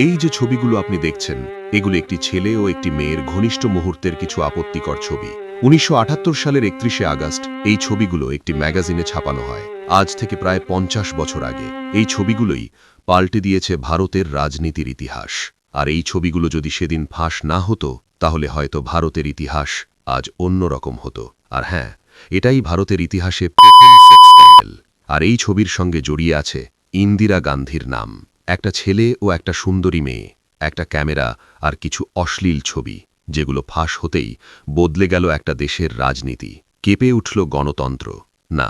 এই যে ছবিগুলো আপনি দেখছেন, এগুলো একটি ছেলে ও একটি মেয়ের ঘনিষ্ঠ মুহূর্তের কিছু আপত্তিকর ছবি। ১৯৭৮ সালের ৩১শে আগস্ট এই ছবিগুলো একটি ম্যাগাজিনে ছাপানো হয়। আজ থেকে প্রায় ৫০ বছর আগে এই ছবিগুলোই পাল্টে দিয়েছে ভারতের রাজনীতির ইতিহাস। আর এই ছবিগুলো যদি সেদিন ফাঁস না হতো, তাহলে হয়তো ভারতের ইতিহাস আজ অন্যরকম হতো। আর হ্যাঁ, এটাই ভারতের ইতিহাসে প্রথম সেক্স স্ক্যান্ডাল। আর এই ছবির সঙ্গে জড়িয়ে আছে ইন্দিরা গান্ধীর নাম। একটা ছেলে ও একটা সুন্দরী মেয়ে, একটা ক্যামেরা আর কিছু অশ্লীল ছবি, যেগুলো ফাঁস হতেই বদলে গেল একটা দেশের রাজনীতি। কেঁপে উঠল গণতন্ত্র। না,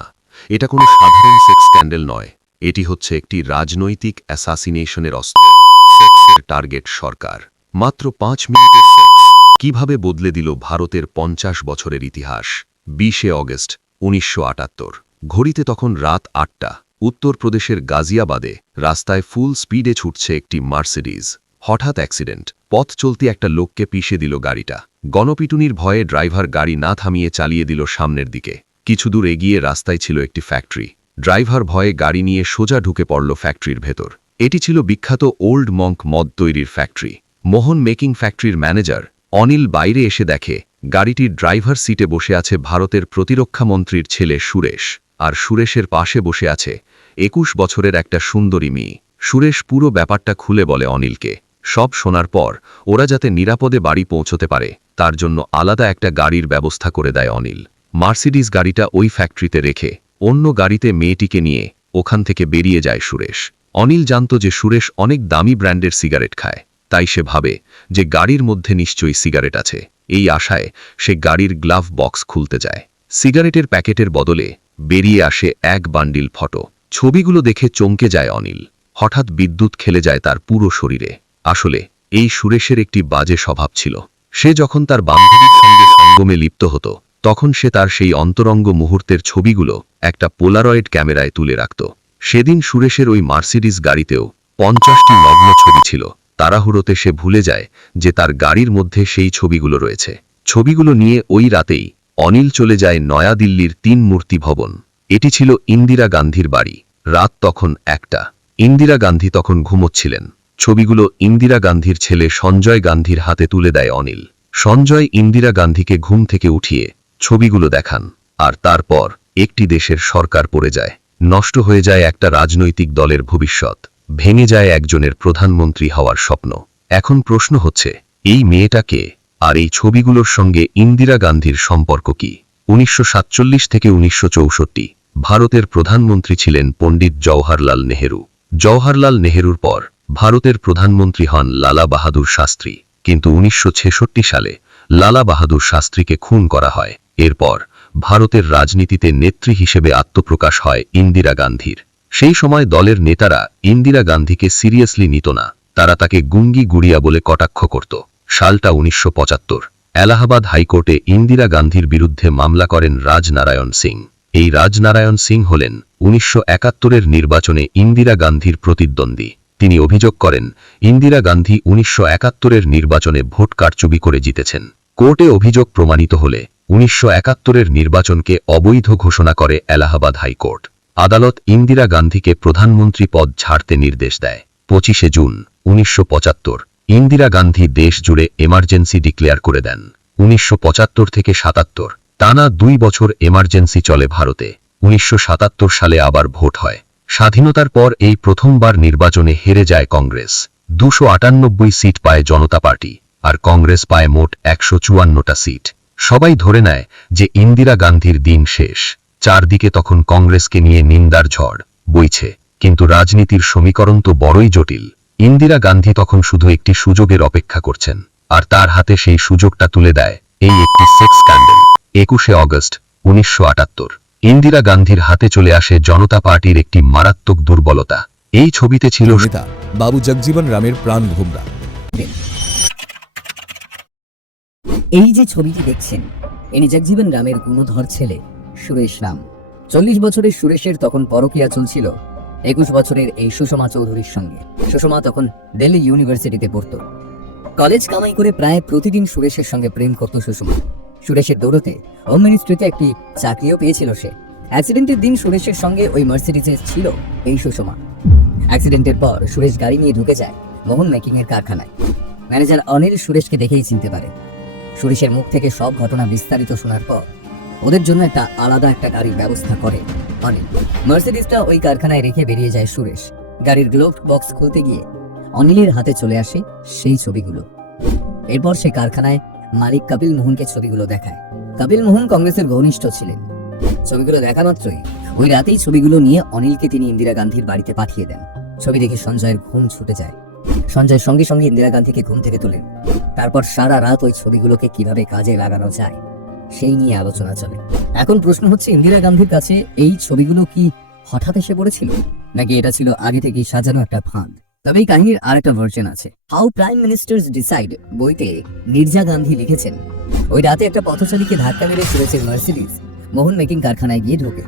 এটা কোনো সাধারণ সেক্স স্ক্যান্ডাল নয়, এটি হচ্ছে একটি রাজনৈতিক অ্যাসাসিনেশনের অস্ত্র। সেক্সের টার্গেট সরকার। মাত্র ৫ মিনিটের সেক্স কিভাবে বদলে দিল ভারতের ৫০ বছরের ইতিহাস। ২০শে অগস্ট ১৯৭৮। ঘড়িতে তখন রাত ৮টা। উত্তরপ্রদেশের গাজিয়াবাদে রাস্তায় ফুল স্পিডে ছুটছে একটি মার্সিডিজ। হঠাৎ অ্যাক্সিডেন্ট। পথ চলতি একটা লোককে পিষে দিল গাড়িটা। গণপিটুনির ভয়ে ড্রাইভার গাড়ি না থামিয়ে চালিয়ে দিল সামনের দিকে। কিছু দূর এগিয়ে রাস্তায় ছিল একটি ফ্যাক্টরি। ড্রাইভার ভয়ে গাড়ি নিয়ে সোজা ঢুকে পড়ল ফ্যাক্টরির ভেতর। এটি ছিল বিখ্যাত ওল্ড মঙ্ক মদ তৈরির ফ্যাক্টরি। মোহন মেকিং ফ্যাক্টরির ম্যানেজার অনিল বাইরে এসে দেখে গাড়িটির ড্রাইভার সিটে বসে আছে ভারতের প্রতিরক্ষা মন্ত্রীর ছেলে সুরেশ। আর সুরেশের পাশে বসে আছে ২১ বছরের একটা সুন্দরী মেয়ে। সুরেশ পুরো ব্যাপারটা খুলে বলে অনিলকে। সব শোনার পর ওরা যাতে নিরাপদে বাড়ি পৌঁছতে পারে, তার জন্য আলাদা একটা গাড়ির ব্যবস্থা করে দেয় অনিল। মার্সিডিজ গাড়িটা ওই ফ্যাক্টরিতে রেখে অন্য গাড়িতে মেয়েটিকে নিয়ে ওখান থেকে বেরিয়ে যায় সুরেশ। অনিল জানত যে সুরেশ অনেক দামি ব্র্যান্ডের সিগারেট খায়, তাই সে ভাবে যে গাড়ির মধ্যে নিশ্চয়ই সিগারেট আছে। এই আশায় সে গাড়ির গ্লাভ বক্স খুলতে যায়। সিগারেটের প্যাকেটের বদলে বেরিয়ে আসে এক বান্ডিল ফটো। ছবিগুলো দেখে চমকে যায় অনিল। হঠাৎ বিদ্যুৎ খেলে যায় তার পুরো শরীরে। আসলে এই সুরেশের একটি বাজে স্বভাব ছিল। সে যখন তার বান্ধবীর সঙ্গে সঙ্গমে লিপ্ত হতো, তখন সে তার সেই অন্তরঙ্গ মুহূর্তের ছবিগুলো একটা পোলারয়েড ক্যামেরায় তুলে রাখত। সেদিন সুরেশের ওই মার্সিডিজ গাড়িতেও ৫০টি নগ্ন ছবি ছিল। তাড়াহুড়োতে সে ভুলে যায় যে তার গাড়ির মধ্যে সেই ছবিগুলো রয়েছে। ছবিগুলো নিয়ে ওই রাতেই অনিল চলে যায় নয়াদিল্লির ৩ মূর্তি ভবন। এটি ছিল ইন্দিরা গান্ধীর বাড়ি। রাত তখন ১টা। ইন্দিরা গান্ধী তখন ঘুমোচ্ছিলেন। ছবিগুলো ইন্দিরা গান্ধীর ছেলে সঞ্জয় গান্ধীর হাতে তুলে দেয় অনিল। সঞ্জয় ইন্দিরা গান্ধীকে ঘুম থেকে উঠিয়ে ছবিগুলো দেখান। আর তারপর একটি দেশের সরকার পড়ে যায়। নষ্ট হয়ে যায় একটা রাজনৈতিক দলের ভবিষ্যৎ। ভেঙে যায় একজনের প্রধানমন্ত্রী হওয়ার স্বপ্ন। এখন প্রশ্ন হচ্ছে, এই মেয়েটা কে? আর এই ছবিগুলোর সঙ্গে ইন্দিরা গান্ধীর সম্পর্ক কি? ১৯৪৭ থেকে ১৯৬৪ ভারতের প্রধানমন্ত্রী ছিলেন পণ্ডিত জওহরলাল নেহেরু। জওহরলাল নেহেরুর পর ভারতের প্রধানমন্ত্রী হন লালা বাহাদুর শাস্ত্রী। কিন্তু ১৯৬৬ সালে লালা বাহাদুর শাস্ত্রীকে খুন করা হয়। এরপর ভারতের রাজনীতিতে নেত্রী হিসেবে আত্মপ্রকাশ হয় ইন্দিরা গান্ধীর। সেই সময় দলের নেতারা ইন্দিরা গান্ধীকে সিরিয়াসলি নিত না। তারা তাকে গুঙ্গি গুড়িয়া বলে কটাক্ষ করত। সালটা ১৯৭৫। এলাহাবাদ হাইকোর্টে ইন্দিরা গান্ধীর বিরুদ্ধে মামলা করেন রাজনারায়ণ সিং। এই রাজনারায়ণ সিং হলেন ১৯৭১-এর নির্বাচনে ইন্দিরা গান্ধীর প্রতিদ্বন্দ্বী। তিনি অভিযোগ করেন ইন্দিরা গান্ধী ১৯৭১-এর নির্বাচনে ভোট কারচুপি করে জিতেছেন। কোর্টে অভিযোগ প্রমাণিত হলে ১৯৭১-এর নির্বাচনকে অবৈধ ঘোষণা করে এলাহাবাদ হাইকোর্ট। আদালত ইন্দিরা গান্ধীকে প্রধানমন্ত্রী পদ ছাড়তে নির্দেশ দেয়। ২৫শে জুন ১৯৭৫ ইন্দিরা গান্ধী দেশ জুড়ে এমার্জেন্সি ডিক্লেয়ার করে দেন। ১৯৭৫ থেকে ৭৭ টানা ২ বছর এমার্জেন্সি চলে ভারতে। ১৯৭৭ সালে আবার ভোট হয়। স্বাধীনতার পর এই প্রথমবার নির্বাচনে হেরে যায় কংগ্রেস। ২৯৮ সিট পায় জনতা পার্টি, আর কংগ্রেস পায় মোট ১৫৪টা সিট। সবাই ধরে নেয় যে ইন্দিরা গান্ধীর দিন শেষ। চারদিকে তখন কংগ্রেসকে নিয়ে নিন্দার ঝড় বইছে। কিন্তু রাজনীতির সমীকরণ তো বড়ই জটিল। ইন্দিরা গান্ধী তখন শুধু একটি সুযোগের অপেক্ষা করছেন, আর তার হাতে সেই সুযোগটা তুলে দেয় এই একটি সেক্স স্ক্যান্ডাল। ২১শে অগস্ট ১৯৭৮ ইন্দিরা গান্ধীর হাতে চলে আসে জনতা পার্টির একটি মারাত্মক দুর্বলতা। এই ছবিতে ছিল নেতা বাবু জগজীবন রামের প্রাণ ভোমরা। এই যে ছবিটি দেখছেন, ইনি জগজীবন রামের গুণধর ছেলে সুরেশ রাম। ৪০ বছরের সুরেশের তখন পরকীয়া চলছিল ২১ বছরের এই সুষমা চৌধুরীর সঙ্গে। সুষমা তখন দিল্লি ইউনিভার্সিটিতে পড়ত। কলেজ কামাই করে প্রায় প্রতিদিন সুরেশের সঙ্গে প্রেম করত সুষমা। সুরেশের দৌড়তে হোম মিনিস্ট্রিতে একটি চাকরিও পেয়েছিল সে। অ্যাক্সিডেন্টের দিন সুরেশের সঙ্গে ওই মার্সিডিজে ছিল এই সুষমা। অ্যাক্সিডেন্টের পর সুরেশ গাড়ি নিয়ে ঢুকে যায় মোহন মেকিং এর কারখানায়। ম্যানেজার অনিল সুরেশকে দেখেই চিনতে পারে। সুরেশের মুখ থেকে সব ঘটনা বিস্তারিত শোনার পর ওদের জন্য আলাদা একটা গাড়ির ব্যবস্থা করে অনিল। মার্সিডিজটা ওই কারখানায় রেখে বেরিয়ে যায় সুরেশ। গাড়ির গ্লোভ বক্স খুলতে গিয়ে অনিলের হাতে চলে আসে সেই ছবিগুলো। এরপর সে কারখানায় মালিক কপিল মোহনকে ছবিগুলো দেখায়। কপিল মোহন কংগ্রেসের ঘনিষ্ঠ ছিলেন। ছবিগুলো দেখা মাত্রই ওই রাতেই ছবিগুলো নিয়ে অনিলকে তিনি ইন্দিরা গান্ধীর বাড়িতে পাঠিয়ে দেন। ছবি দেখে সঞ্জয়ের ঘুম ছুটে যায়। সঞ্জয় সঙ্গে সঙ্গে ইন্দিরা গান্ধীকে ঘুম থেকে তোলেন। তারপর সারা রাত ওই ছবিগুলোকে কিভাবে কাজে লাগানো যায় সেই নিয়ে আলোচনা চলে। এখন প্রশ্ন হচ্ছে, ইন্দিরা গান্ধীর কাছে এই ছবিগুলো কি হঠাৎ এসে পড়েছিল, নাকি এটা ছিল আগে থেকেই সাজানো একটা ফাঁদ? তবে এই কাহিনীর আরেকটা ভার্সন আছে। হাউ প্রাইম মিনিস্টার্স ডিসাইড বইতে নির্জা গান্ধী লিখেছেন, ওই রাতে একটা পথচারীকে ধাক্কা মেরে সুরেশের মার্সিডিজ মোহন মেকিং কারখানায় গিয়ে ঢোকে।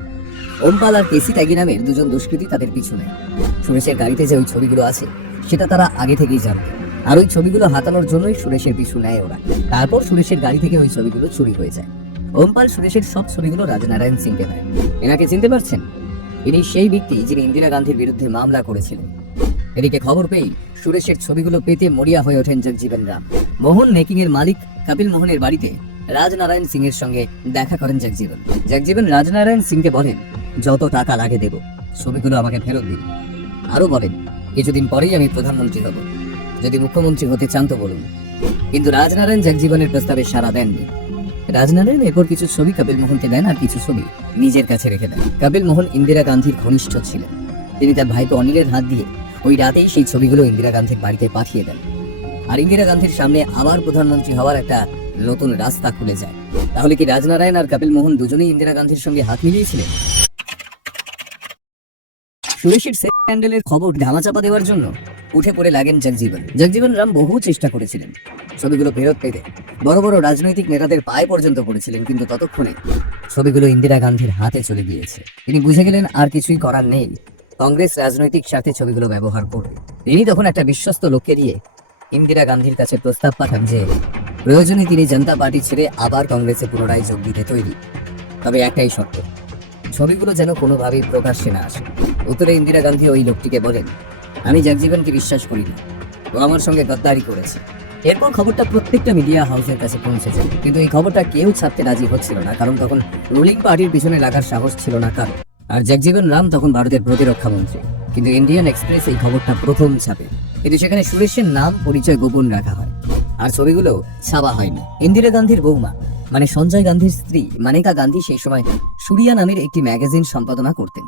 ওমপাল আর কেসি ত্যাগী নামের দুজন দুষ্কৃতী তাদের পিছু নেয়। সুরেশের গাড়িতে যে ওই ছবিগুলো আছে সেটা তারা আগে থেকেই জানত, আর ওই ছবিগুলো হাতানোর জন্যই সুরেশের পিছু নেয় ওরা। তারপর সুরেশের গাড়ি থেকে ওই ছবিগুলো চুরি হয়ে যায়। ওমপাল সুরেশের সব ছবিগুলো রাজনারায়ণ সিংকে দেয়। এনাকে চিনতে পারছেন? ইনি সেই ব্যক্তি যিনি ইন্দিরা গান্ধীর বিরুদ্ধে মামলা করেছিলেন। এদিকে খবর পেয়ে সুরেশের ছবিগুলো পেতে মরিয়া হয়ে ওঠেন জগজীবন রাম। মোহন মেকিং এর মালিক কপিল মোহনের বাড়িতে রাজনারায়ণ সিং এর সঙ্গে দেখা করেন জগজীবন। জগজীবন রাজনারায়ণ সিংকে বলেন, যত টাকা লাগে দেব, ছবিগুলো আমাকে ফেরত দিন। আরো বলেন, কিছুদিন পরেই আমি প্রধানমন্ত্রী হব, যদি মুখ্যমন্ত্রী হতে চান তো বলুন। কিন্তু রাজনারায়ণ জগজীবনের প্রস্তাবে সাড়া দেননি। রাজনারায়ণ এরপর কিছু ছবি কপিল মোহনকে দেন আর কিছু ছবি নিজের কাছে রেখে দেন। কপিল মোহন ইন্দিরা গান্ধীর ঘনিষ্ঠ ছিলেন। তিনি তার ভাইপো অনিলের হাত দিয়ে ওই রাতেই সেই ছবিগুলো ইন্দিরা গান্ধীর বাড়িতে পাঠিয়ে দেন। আর ইন্দিরা গান্ধীর সামনে আবার প্রধানমন্ত্রী হওয়ার একটা নতুন রাস্তা খুলে যায়। তাহলে কি রাজনারায়ণ আর কপিল মোহন দুজনেই ইন্দিরা গান্ধীর সঙ্গে হাত মিলিয়েছিলেন? সুরেশের সেক্স স্ক্যান্ডালের খবর ধামাচাপা দেওয়ার জন্য উঠে পড়ে লাগেন জগজীবন। জগজীবন রাম বহু চেষ্টা করেছিলেন ছবিগুলো ফেরত পেতে, বড় বড় রাজনৈতিক নেতাদের পায়ে পর্যন্ত পড়েছিলেন, কিন্তু ততক্ষণে ছবিগুলো ইন্দিরা গান্ধীর হাতে চলে গিয়েছে। তিনি বুঝে গেলেন আর কিছুই করার নেই, কংগ্রেস রাজনৈতিক স্বার্থে ছবিগুলো ব্যবহার করবে। তিনি তখন একটা বিশ্বস্ত লোককে দিয়ে ইন্দিরা গান্ধীর কাছে প্রস্তাব পাঠান যে প্রয়োজনে তিনি জনতা পার্টি ছেড়ে আবার কংগ্রেসে পুনরায় যোগ দিতে তৈরি, তবে একটাই শর্ত, ছবিগুলো যেন কোনোভাবেই প্রকাশ্যে না আসে। উত্তরে ইন্দিরা গান্ধী ওই লোকটিকে বলেন, আমি জগজীবনকে বিশ্বাস করি না, ও আমার সঙ্গে গদ্দারি করেছে। এরপর খবরটা প্রত্যেকটা মিডিয়া হাউসের কাছে পৌঁছে যায়, কিন্তু এই খবরটা কেউ ছাড়তে রাজি হচ্ছিল না, কারণ তখন রুলিং পার্টির পিছনে লাগার সাহস ছিল না কারো। আর জগজীবন রাম তখন ভারতের প্রতিরক্ষা মন্ত্রী। কিন্তু ইন্ডিয়ান এক্সপ্রেস এই খবরটা প্রথম ছাপে, কিন্তু সেখানে সুরেশের নাম পরিচয় গোপন রাখা হয়, আর ছবিগুলো ছাপা হয়নি। ইন্দিরা গান্ধীর বৌমা মানে সঞ্জয় গান্ধীর স্ত্রী মানেকা গান্ধী সেই সময় সুরিয়া নামের একটি ম্যাগাজিন সম্পাদনা করতেন।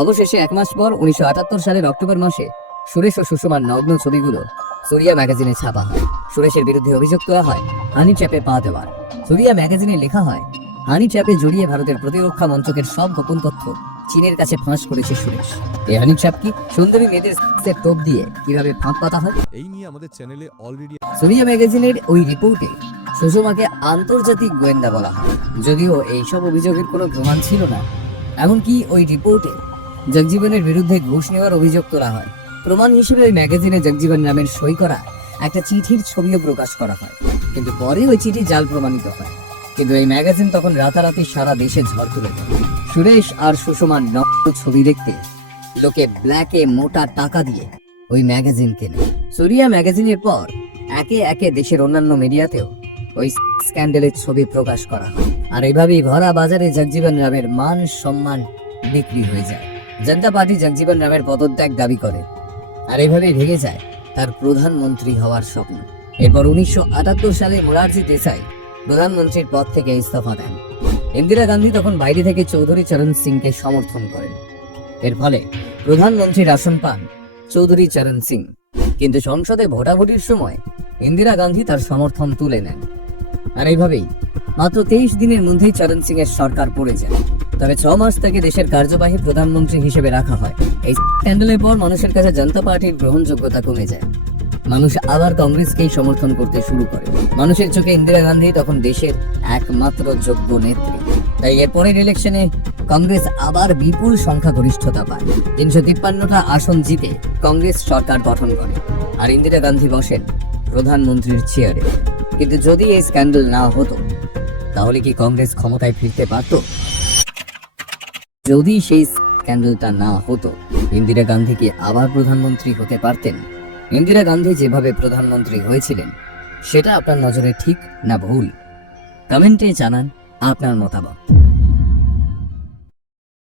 অবশেষে 1 মাস পর 1978 সালের অক্টোবর মাসে সুরেশ ও সুষমার নগ্ন ছবিগুলো সুরিয়া ম্যাগাজিনে ছাপা হয়। সুরেশের বিরুদ্ধে অভিযোগ তোলা হয় হানি ট্র্যাপে পা দেওয়ার। সুরিয়া ম্যাগাজিনে লেখা হয়, হানি ট্র্যাপে জড়িয়ে ভারতের প্রতিরক্ষা মন্ত্রকের সব গোপন তথ্য চীনের কাছে ফাঁস করেছে সুরেশ। এই হানি ট্র্যাপ কি? সুন্দরী মেয়েদের সেক্সের টোপ দিয়ে কিভাবে ফাঁক পাতা হয়? এই নিয়ে আমাদের চ্যানেলে অলরেডি সুরিয়া ম্যাগাজিনের ওই রিপোর্টে সুষমাকে আন্তর্জাতিক গোয়েন্দা বলা হয়, যদিও এইসব অভিযোগের কোনো প্রমাণ ছিল না। এমনকি ওই রিপোর্টে জগজীবনের বিরুদ্ধে ঘুষ নেওয়ার অভিযোগ তোলা হয়। প্রমাণ হিসেবে ওই ম্যাগাজিনে জগজীবন নামের সই করা একটা চিঠির ছবিও প্রকাশ করা হয়, কিন্তু পরে ওই চিঠি জাল প্রমাণিত হয়। কিন্তু এই ম্যাগাজিন তখন রাতারাতি সারা দেশে ঝড় তুলে দেয়। সুরেশ আর সুষমার নগ্ন ছবি দেখতে লোকে ব্ল্যাকে মোটা টাকা দিয়ে ওই ম্যাগাজিন কেনে। সুরিয়া ম্যাগাজিনের পর একে একে দেশের অন্যান্য মিডিয়াতেও ওই স্ক্যান্ডালের ছবি প্রকাশ করা হয়। আর এইভাবেই ভরা বাজারে জগজীবন রামের মান সম্মান বিক্রি হয়ে যায়। জনতা পার্টি জগজীবন রামের পদত্যাগ দাবি করে, আর এইভাবেই ভেঙে যায় তার প্রধানমন্ত্রী হওয়ার স্বপ্ন। এরপর 1978 সালে মোরারজি দেশাই প্রধানমন্ত্রীর পদ থেকে ইস্তফা দেন। ইন্দিরা গান্ধী তখন বাইরে থেকে চৌধুরী চরণ সিংকে সমর্থন করেন। এর ফলে প্রধানমন্ত্রীর আসন পান চৌধুরী চরণ সিং। কিন্তু সংসদে ভোটাভুটির সময় ইন্দিরা গান্ধী তার সমর্থন তুলে নেন। আর এইভাবেই মাত্র 23 দিনের মধ্যেই চরণ সিং এর সরকার পড়ে যায়। তবে 6 মাস থেকে দেশের কার্যবাহী প্রধানমন্ত্রী হিসেবে রাখা হয়। এই স্ক্যান্ডালের পর মানুষের কাছে জনতা পার্টির গ্রহণযোগ্যতা কমে যায়। মানুষ আবার কংগ্রেসকেই সমর্থন করতে শুরু করে। মানুষের চোখে ইন্দিরা গান্ধী তখন দেশের একমাত্র যোগ্য নেত্রী। তাই এর পরের ইলেকশনে কংগ্রেস আবার বিপুল সংখ্যাগরিষ্ঠতা পায়। 353টা আসন জিতে কংগ্রেস সরকার গঠন করে, আর ইন্দিরা গান্ধী বসেন প্রধানমন্ত্রীর চেয়ারে। কিন্তু যদি এই স্ক্যান্ডাল না হতো তাহলে কি কংগ্রেস ক্ষমতায় ফিরতে পারত? যদি সেই স্ক্যান্ডালটা না হতো ইন্দিরা গান্ধী কি আবার প্রধানমন্ত্রী হতে পারতেন? ইন্দিরা গান্ধী যেভাবে প্রধানমন্ত্রী হয়েছিলেন সেটা আপনার নজরে ঠিক না ভুল? কমেন্টে জানান আপনার মতামত।